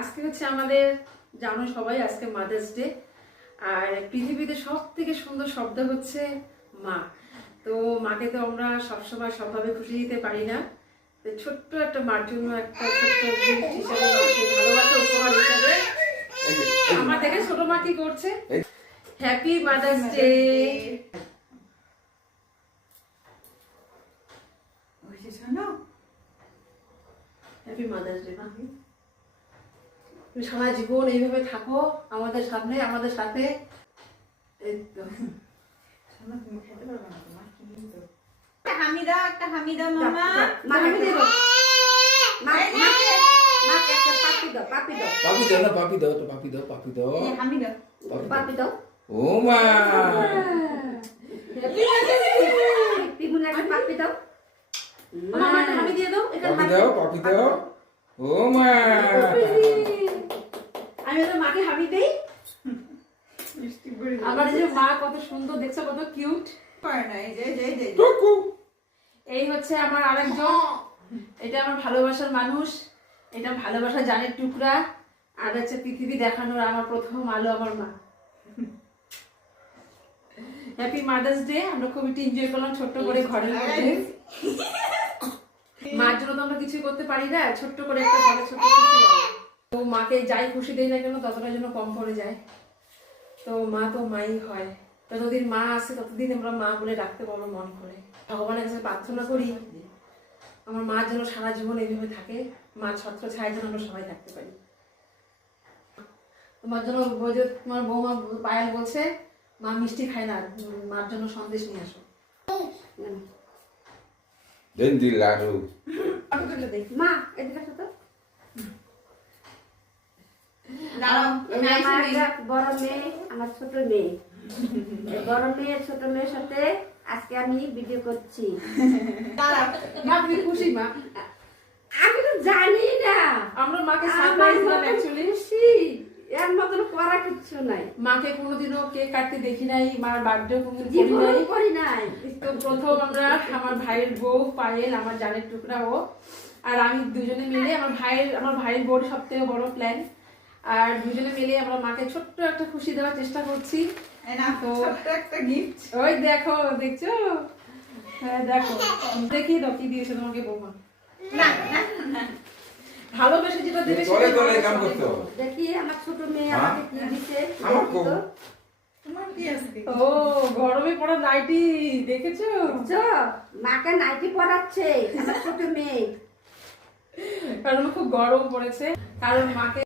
আজকে হচ্ছে আমাদের জানো সবাই আজকে মাদার্স ডে। আর পৃথিবীতে সব থেকে সুন্দর শব্দ হচ্ছে মা। তো মাকে তো আমরা সবসময় সবভাবে খুশি দিতে পারি না, তো ছোট্ট একটা মার জন্য একটা ছোট্ট গিফট হিসাবে মাকে ভালোবাসা উপহার হিসাবে আমার দেখে ছোট মা কি করছে। Happy mother's day. Happy mother's day. তুমি সারা জীবন এইভাবে থাকো আমাদের সামনে, আমাদের সাথে। এই তো হামিদা, একটা হামিদা মামা। মা হামিদা দাও। পাপি দাও না, পাপি দাও তো, পাপি দাও, পাপি দাও, হামিদা, পাপি দাও। ও মা পাপি দাও। মামা হামি দিয়ে দাও। পাপি দাও, পাপি দাও, ও মা আমি তো মাকে হামি দেই। আমার যে মা কত সুন্দর, দেখছো কত কিউট। এই হচ্ছে আমার আরেকজন, এটা আমার ভালোবাসার মানুষ, এটা ভালোবাসা জানের টুকরা। আর হচ্ছে পৃথিবী দেখানোর আমার প্রথম আলো আমার মা। Happy mother's day. আমরা খুব একটু এনজয় করলাম ছোট্ট করে ঘরের মধ্যে। মার জন্য তো আমরা কিছু করতে পারি না, ছোট্ট করে একটা ঘরে ছোট্ট খুশি হয়। তো মাকে যাই খুশি দেয় না কেন ততটা যেন কম পড়ে যায়। তো মা তো মাই হয়, যতদিন মা আছে ততদিন আমরা মা বলে ডাকতে পারবো মন করে। ভগবানের কাছে প্রার্থনা করি আমার মা যেন সারা জীবন এইভাবে থাকে, মা ছত্র ছায় যেন আমরা সবাই থাকতে পারি। তোমার জন্য তোমার বৌমা পায়েল বলছে মা মিষ্টি খায় না, মার জন্য সন্দেশ নিয়ে আসো। দেন দি লাডু মা এদিকে আসো তো। বড় মেয়ে, আমার ছোট মেয়ে, বড় মেয়ে ছোট মেয়ের সাথে আজকে আমি ভিডিও করছি। মা তুমি খুশি? মা আমি তো জানি না, আমরা মাকে সারপ্রাইজ দিলাম অ্যাকচুয়ালি। এর মতন করা কিচ্ছু নাই। মাকে কোনোদিনও কেক কাটতে দেখি নাই, মার বার্থডেও কোনোদিন করি জীবনে নাই। করি নাই। তো প্রথম আমরা আমার ভাইয়ের বউ পায়েল, আমার জানের টুকরা ও আর আমি দুজনে মিলে, আমার ভাইয়ের বউর সব থেকে বড় প্ল্যান, আর দুজনে মিলে আমরা মাকে ছোট্ট একটা খুশি দেওয়ার চেষ্টা করছি। ওই দেখো, দেখছো? হ্যাঁ দেখো, দেখিয়ে দাও কি দিয়েছে তোমাকে বৌমা। ভালোবেসে যেটা দেবে তোলে তোলে কাম করতে হবে। দেখি আমার ছোট মেয়ে আমাকে কি দিছে। আমার কো ও গরমে পড়া নাইটি দেখেছো? মাকে নাইটি পরাচ্ছে আমার ছোট মেয়ে। কারণ খুব গরম পড়েছে, কারণ মাকে